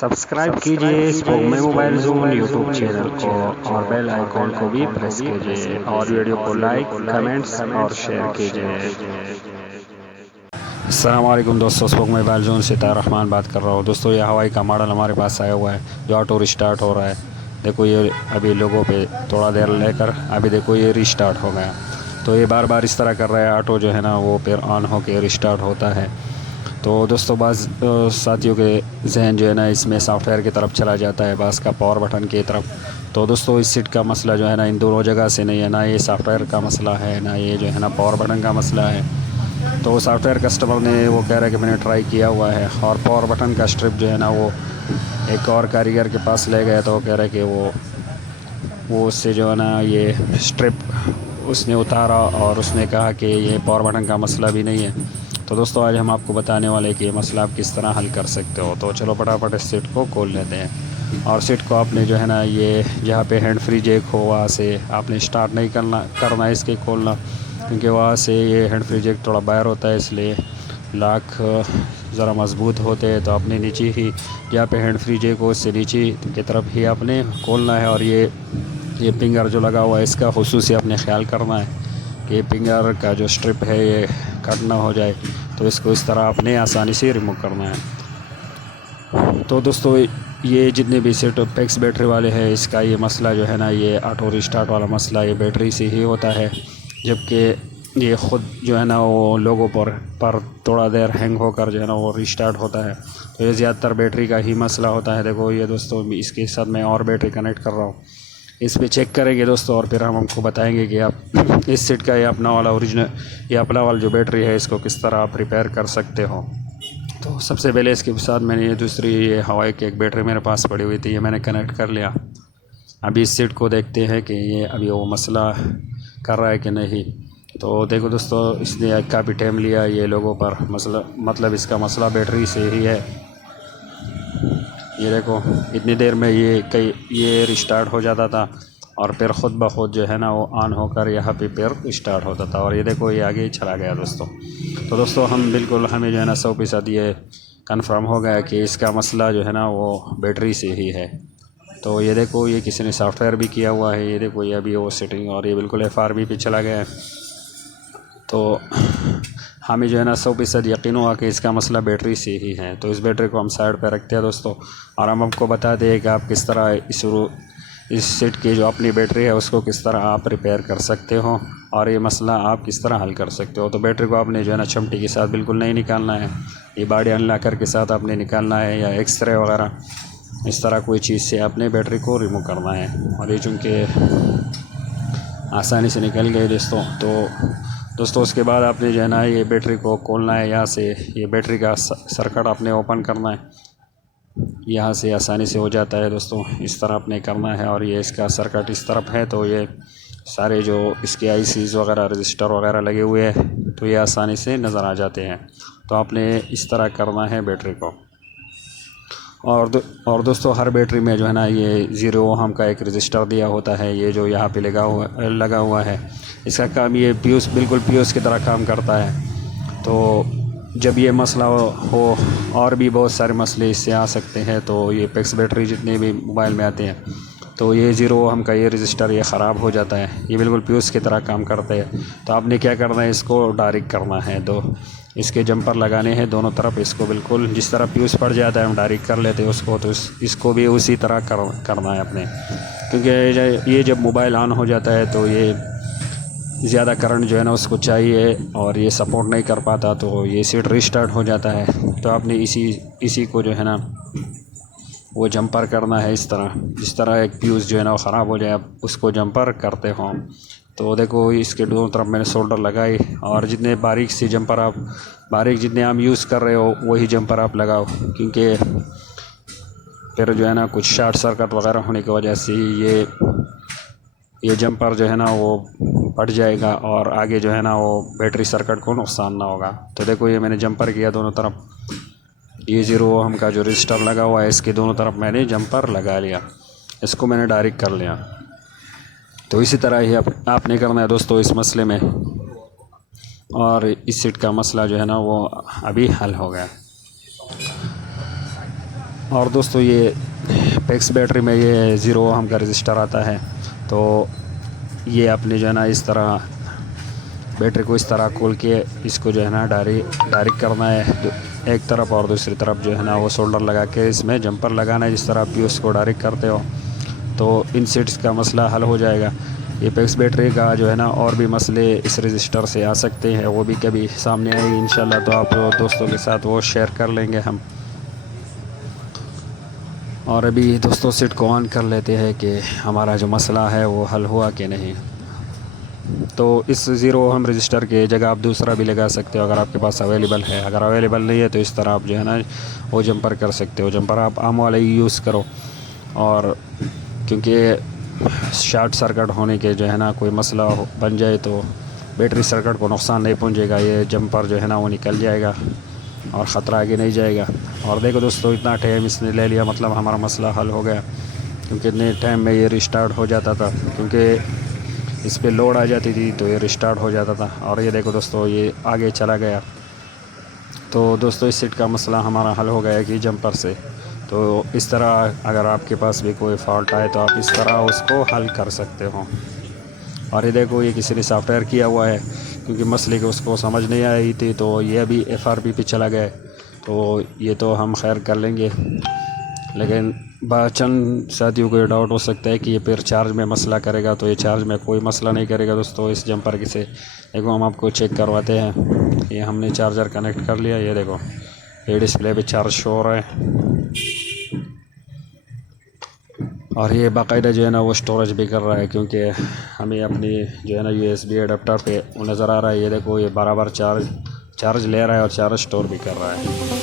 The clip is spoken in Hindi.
सब्सक्राइब कीजिए स्पोक में मोबाइल ज़ोन यूट्यूब चैनल को और बेल आइकॉन को भी प्रेस कीजिए और वीडियो को लाइक कमेंट्स और शेयर कीजिए। अस्सलाम वालेकुम दोस्तों, स्पोक में मोबाइल ज़ोन से ताररहमान बात कर रहा हूँ। दोस्तों ये हवाई का मॉडल हमारे पास आया हुआ है जो ऑटो रिस्टार्ट हो रहा है। देखो ये अभी लोगों पे थोड़ा देर लेकर अभी देखो ये रिस्टार्ट हो गया। तो ये बार बार इस तरह कर रहा है, ऑटो जो है ना वो फिर ऑन होकर रिस्टार्ट होता है। तो दोस्तों बाज़ साथियों के जहन जो है ना इसमें सॉफ्टवेयर की तरफ चला जाता है, बाज़ का पावर बटन की तरफ। तो दोस्तों इस सीट का मसला जो है ना इन दोनों जगह से नहीं है, ना ये सॉफ्टवेयर का मसला है ना ये जो है ना पावर बटन का मसला है। तो सॉफ्टवेयर कस्टमर ने वो कह रहा है कि मैंने ट्राई किया हुआ है, और पावर बटन का स्ट्रिप जो है ना वो एक और कारीगर के पास ले गया। तो वो कह रहा है कि वो उससे जो है ना ये स्ट्रिप उसने उतारा और उसने कहा कि ये पावर बटन का मसला भी नहीं है। तो दोस्तों आज हम आपको बताने वाले कि ये मसला आप किस तरह हल कर सकते हो। तो चलो फटाफट इस सीट को खोल लेते हैं। और सीट को आपने जो है ना ये जहाँ पे हैंड फ्री जैक हो वहाँ से आपने स्टार्ट नहीं करना है इसके खोलना, क्योंकि वहाँ से ये हैंड फ्री जैक थोड़ा बाहर होता है, इसलिए लॉक ज़रा मजबूत होते हैं। तो आपने नीचे ही जहाँ पे हैंड फ्री जैक हो उससे नीचे की तरफ ही आपने खोलना है। और ये पिंगर जो लगा हुआ है इसका खुसूसी आपने ख्याल करना है कि पिंगर का जो स्ट्रिप है ये कट ना हो जाए। तो इसको इस तरह आपने आसानी से रिमूव करना है। तो दोस्तों ये जितने भी सेट पैक्स बैटरी वाले हैं इसका ये मसला जो है ना ये ऑटो रिस्टार्ट वाला मसला ये बैटरी से ही होता है, जबकि ये ख़ुद जो है ना वो लोगों पर थोड़ा देर हैंग होकर जो है ना वो रिस्टार्ट होता है। तो ये ज़्यादातर बैटरी का ही मसला होता है। देखो ये दोस्तों इसके साथ मैं और बैटरी कनेक्ट कर रहा हूँ, इस पर चेक करेंगे दोस्तों और फिर हम आपको बताएंगे कि आप इस सेट का ये अपना वाला ओरिजिनल ये अपना वाला जो बैटरी है इसको किस तरह आप रिपेयर कर सकते हो। तो सबसे पहले इसके साथ मैंने ये दूसरी ये हवाई की एक बैटरी मेरे पास पड़ी हुई थी, ये मैंने कनेक्ट कर लिया। अभी इस सेट को देखते हैं कि ये अभी वो मसला कर रहा है कि नहीं। तो देखो दोस्तों इसने काफ़ी टाइम लिया ये लोगों पर मतलब इसका मसला बैटरी से ही है। ये देखो इतनी देर में ये रिस्टार्ट हो जाता था और फिर ख़ुद ब खुद जो है ना वो ऑन होकर यहाँ पे फिर स्टार्ट होता था, और ये देखो ये आगे ही चला गया दोस्तों। तो दोस्तों हमें जो है ना 100% ये कंफर्म हो गया कि इसका मसला जो है ना वो बैटरी से ही है। तो ये देखो ये किसी ने सॉफ्टवेयर भी किया हुआ है, ये देखो ये अभी वो सेटिंग और ये बिल्कुल FRB पे चला गया है। तो हमें जो है ना 100% यकीन हुआ कि इसका मसला बैटरी से ही है। तो इस बैटरी को हम साइड पर रखते हैं दोस्तों, और हम आपको बता दें कि आप किस तरह इस सेट की जो अपनी बैटरी है उसको किस तरह आप रिपेयर कर सकते हो और ये मसला आप किस तरह हल कर सकते हो। तो बैटरी को आपने जो है ना चिमटी के साथ बिल्कुल नहीं निकालना है, ये बॉडी अनलॉकर के साथ आपने निकालना है, या एक्सरे वगैरह इस तरह कोई चीज़ से आपने बैटरी को रिमूव करना है। और ये चूँकि आसानी से निकल गए दोस्तों उसके बाद आपने जो है ना ये बैटरी को खोलना है, यहाँ से ये बैटरी का सर्किट आपने ओपन करना है, यहाँ से आसानी से हो जाता है दोस्तों, इस तरह आपने करना है। और ये इसका सर्किट इस तरफ है, तो ये सारे जो इसके ICs वगैरह रजिस्टर वगैरह लगे हुए हैं तो ये आसानी से नज़र आ जाते हैं। तो आपने इस तरह करना है बैटरी को। और दोस्तों हर बैटरी में जो है ना ये 0 ओहम का एक रजिस्टर दिया होता है, ये जो यहाँ पे लगा हुआ है। इसका काम ये बिल्कुल फ्यूज़ की तरह काम करता है। तो जब ये मसला हो और भी बहुत सारे मसले इससे आ सकते हैं, तो ये पैक्स बैटरी जितने भी मोबाइल में आते हैं तो ये 0 ओहम का ये रजिस्टर ये ख़राब हो जाता है, ये बिल्कुल फ्यूज़ की तरह काम करते हैं। तो आपने क्या करना है, इसको डायरेक्ट करना है। तो इसके जंपर लगाने हैं दोनों तरफ, इसको बिल्कुल जिस तरह फ्यूज़ पड़ जाता है हम डायरेक्ट कर लेते हैं उसको, तो इसको भी उसी तरह करना है अपने, क्योंकि ये जब मोबाइल ऑन हो जाता है तो ये ज़्यादा करंट जो है ना उसको चाहिए और ये सपोर्ट नहीं कर पाता, तो ये सीट रिस्टार्ट हो जाता है। तो आपने इसी को जो है ना वो जंपर करना है इस तरह, जिस तरह एक फ्यूज़ जो है ना वो ख़राब हो जाए आप उसको जंपर करते हो। तो देखो इसके दोनों तरफ मैंने सोल्डर लगाई, और जितने बारीक जितने आप यूज़ कर रहे हो वही जंपर आप लगाओ, क्योंकि फिर जो है ना कुछ शॉर्ट सर्किट वगैरह होने की वजह से ये जंपर जो है ना वो फट जाएगा और आगे जो है ना वो बैटरी सर्किट को नुकसान ना होगा। तो देखो ये मैंने जंपर किया दोनों तरफ, ये 0 ओहम का जो रजिस्टर लगा हुआ है इसके दोनों तरफ मैंने जंपर लगा लिया, इसको मैंने डायरेक्ट कर लिया। तो इसी तरह ही आपने करना है दोस्तों इस मसले में, और इस सीट का मसला जो है ना वो अभी हल हो गया। और दोस्तों ये पेक्स बैटरी में ये 0 ओहम का रजिस्टर आता है। तो ये अपने जो है ना इस तरह बैटरी को इस तरह खोल के इसको जो है ना डायरेक्ट करना है एक तरफ, और दूसरी तरफ जो है ना वो सोल्डर लगा के इसमें जंपर लगाना है। जिस तरह आप भी उसको डायरेक्ट करते हो तो इन सेट्स का मसला हल हो जाएगा। ये पेक्स बैटरी का जो है ना और भी मसले इस रजिस्टर से आ सकते हैं, वो भी कभी सामने आएगी इंशाल्लाह, तो आप दोस्तों के साथ वो शेयर कर लेंगे हम। और अभी दोस्तों सेट को ऑन कर लेते हैं कि हमारा जो मसला है वो हल हुआ कि नहीं। तो इस 0 ओहम रजिस्टर के जगह आप दूसरा भी लगा सकते हो अगर आपके पास अवेलेबल है। अगर अवेलेबल नहीं है तो इस तरह आप जो है ना वो जंपर कर सकते हो। जंपर आप आम वाला ही यूज़ करो, और क्योंकि शॉर्ट सर्किट होने के जो है ना कोई मसला बन जाए तो बैटरी सर्किट को नुकसान नहीं पहुंचेगा। ये जंपर जो है ना वो निकल जाएगा और ख़तरा आगे नहीं जाएगा। और देखो दोस्तों इतना टाइम इसने ले लिया, मतलब हमारा मसला हल हो गया, क्योंकि इतने टाइम में ये रिस्टार्ट हो जाता था, क्योंकि इस पे लोड आ जाती थी तो ये रिस्टार्ट हो जाता था। और ये देखो दोस्तों ये आगे चला गया। तो दोस्तों इस सेट का मसला हमारा हल हो गया कि जंपर से। तो इस तरह अगर आपके पास भी कोई फॉल्ट आए तो आप इस तरह उसको हल कर सकते हो। और ये देखो ये किसी ने सॉफ्टवेयर किया हुआ है, क्योंकि मसले की उसको समझ नहीं आई थी तो ये अभी FRP पे चला गया। तो ये तो हम खैर कर लेंगे, लेकिन चंद साथियों को ये डाउट हो सकता है कि ये फिर चार्ज में मसला करेगा। तो ये चार्ज में कोई मसला नहीं करेगा दोस्तों इस जंपर के से। देखो हम आपको चेक करवाते हैं। ये हमने चार्जर कनेक्ट कर लिया, ये देखो ये डिस्प्ले पे चार्ज शो हो रहा है, और ये बाकायदा जो है ना वो स्टोरेज भी कर रहा है, क्योंकि हमें अपनी जो है ना USB अडेप्टर पे वो नज़र आ रहा है। ये देखो ये बराबर चार्ज ले रहा है और चार्ज स्टोर भी कर रहा है।